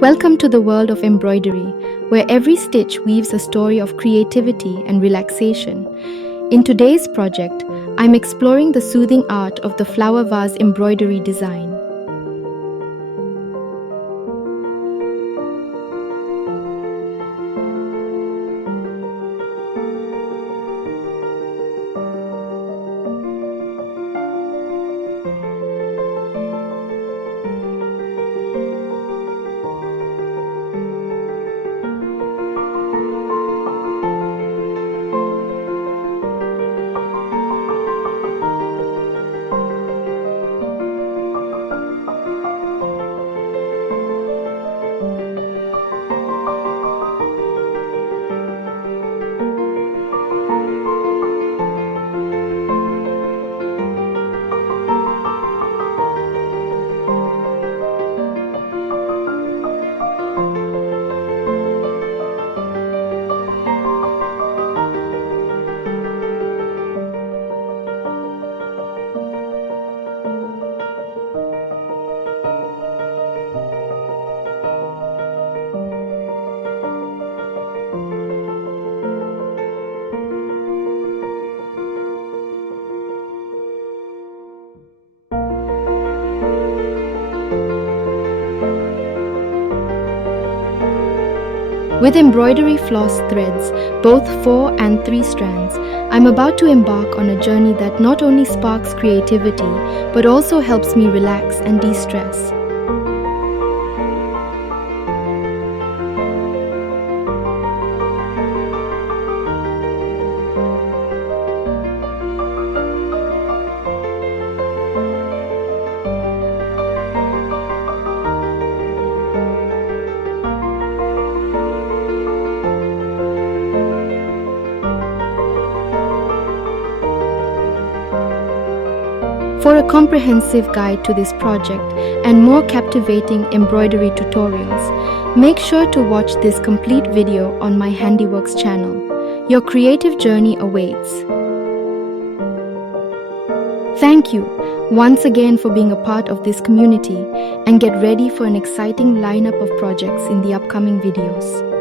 Welcome to the world of embroidery, where every stitch weaves a story of creativity and relaxation. In today's project, I'm exploring the soothing art of the flower vase embroidery design. With embroidery floss threads, both 4 and 3 strands, I'm about to embark on a journey that not only sparks creativity, but also helps me relax and de-stress. For a comprehensive guide to this project and more captivating embroidery tutorials, make sure to watch this complete video on my HandiWorks channel. Your creative journey awaits. Thank you once again for being a part of this community, and get ready for an exciting lineup of projects in the upcoming videos.